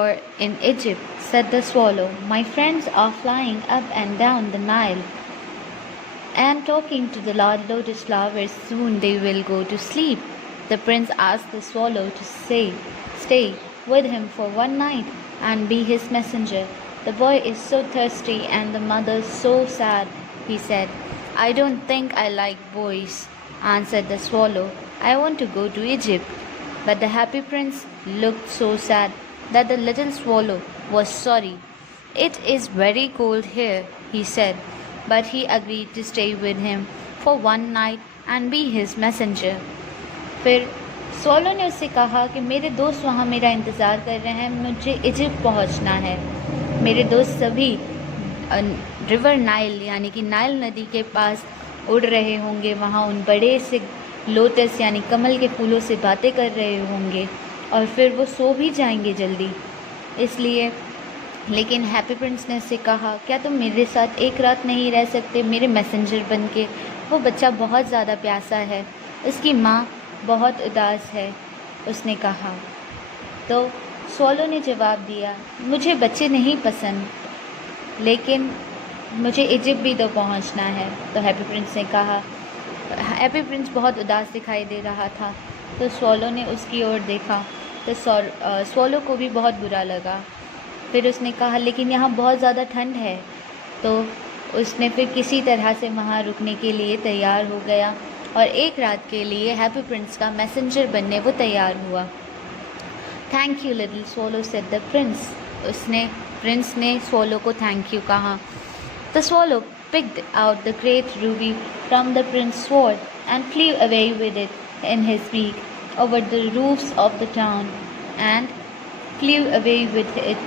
for in Egypt, said the swallow. My friends are flying up and down the Nile and talking to the lotus flowers. Soon they will go to sleep. The prince asked the swallow to stay with him for one night and be his messenger. The boy is so thirsty and the mother so sad, he said. I don't think I like boys, answered the swallow. I want to go to Egypt. But the happy prince looked so sad that the little swallow was sorry. It is very cold here, he said, but he agreed to stay with him for one night and be his messenger. फिर swallow ने उससे कहा कि मेरे दोस्त वहाँ मेरा इंतज़ार कर रहे हैं, मुझे इजिप्ट पहुँचना है. मेरे दोस्त सभी रिवर नाइल यानी कि नाइल नदी के पास उड़ रहे होंगे, वहाँ उन बड़े से लोटस यानी कमल के फूलों से बातें कर रहे होंगे और फिर वो सो भी जाएंगे जल्दी. इसलिए लेकिन हैप्पी प्रिंस ने उससे कहा, क्या तुम मेरे साथ एक रात नहीं रह सकते मेरे मैसेंजर बन के? वो बच्चा बहुत ज़्यादा प्यासा है, उसकी माँ बहुत उदास है, उसने कहा. तो स्वॉलो ने जवाब दिया, मुझे बच्चे नहीं पसंद, लेकिन मुझे इजिप्ट भी तो पहुंचना है. तो हैप्पी प्रिंस ने कहा. हैप्पी प्रिंस बहुत उदास दिखाई दे रहा था, तो स्वॉलो ने उसकी ओर देखा तो स्वॉलो को भी बहुत बुरा लगा. फिर उसने कहा, लेकिन यहाँ बहुत ज़्यादा ठंड है. तो उसने फिर किसी तरह से वहाँ रुकने के लिए तैयार हो गया और एक रात के लिए हैप्पी प्रिंस का मैसेंजर बनने वो तैयार हुआ. Thank you little swallow, said the Prince. Prince ने स्वॉलो को थैंक यू कहा. The swallow picked out the great ruby from the prince's sword and flew away with it in his beak over the roofs of the town and flew away with it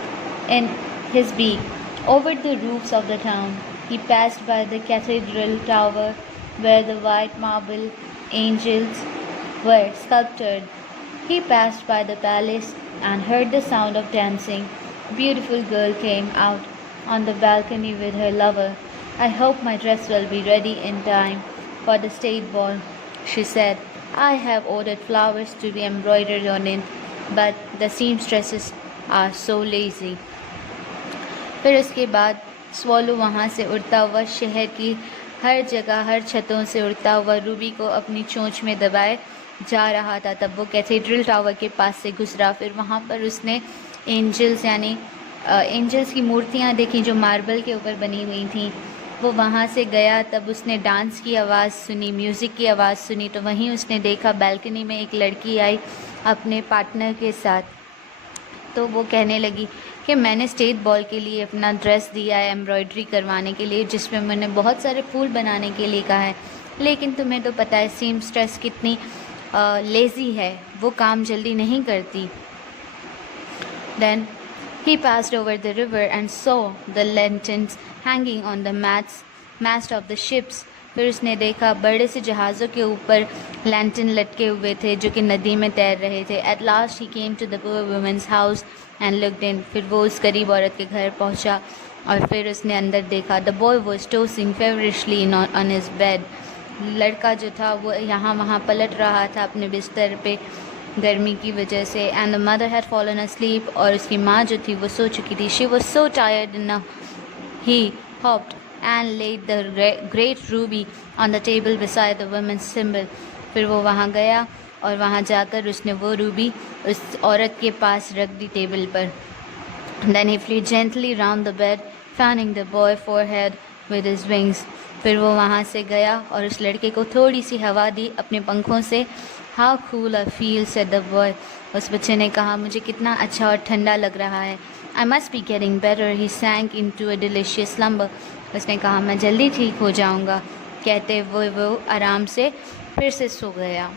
in his beak over the roofs of the town. He passed by the cathedral tower where the white marble angels were sculptured. He passed by the palace and heard the sound of dancing. A beautiful girl came out on the balcony with her lover. I hope my dress will be ready in time for the state ball, she said. I have ordered flowers to be embroidered on it, but the seamstresses are so lazy. फिर उसके बाद swallow वहाँ से उड़ता हुआ शहर की हर जगह हर छतों से उड़ता हुआ रूबी को अपनी चोंच में दबाए जा रहा था. तब वो कैथेड्रल टावर के पास से गुजरा. फिर वहाँ पर उसने एंजल्स की मूर्तियाँ देखी जो मार्बल के ऊपर बनी हुई थी. वो वहाँ से गया. तब उसने डांस की आवाज़ सुनी, म्यूज़िक की आवाज़ सुनी. तो वहीं उसने देखा बैल्कनी में एक लड़की आई अपने पार्टनर के साथ. तो वो कहने लगी कि मैंने स्टेट बॉल के लिए अपना ड्रेस दिया है एम्ब्रॉयडरी करवाने के लिए, जिसमें मैंने बहुत सारे फूल बनाने के लिए कहा है, लेकिन तुम्हें तो पता है सीमस्ट्रेस कितनी लेज़ी है, वो काम जल्दी नहीं करती. Then he passed over the river and saw the lanterns hanging on the mast of the ships. फिर उसने देखा बड़े से जहाज़ों के ऊपर लैंटर्न लटके हुए थे जो कि नदी में तैर रहे थे. At last he came to the poor woman's house and looked in. फिर वो उस गरीब औरत के घर पहुंचा और फिर उसने अंदर देखा. The boy was tossing feverishly on his bed. लड़का जो था वो यहाँ वहाँ पलट रहा था अपने बिस्तर पे गर्मी की वजह से. And the mother had fallen asleep. और उसकी माँ जो थी वो सो चुकी थी. She was so tired enough. He hopped and laid the great ruby on the table beside the woman's symbol. फिर वो वहाँ गया और वहाँ जाकर उसने वो रूबी उस औरत के पास रख दी टेबल पर. Then he flew gently round the bed, fanning the boy's forehead with his wings. फिर वो वहाँ से गया और उस लड़के को थोड़ी सी हवा दी अपने पंखों से. How cool I feel, said the boy. उस बच्चे ने कहा, मुझे कितना अच्छा और ठंडा लग रहा है. I must be getting better. He sank into a delicious slumber. उसने कहा, मैं जल्दी ठीक हो जाऊँगा. कहते वो आराम से फिर से सो गया.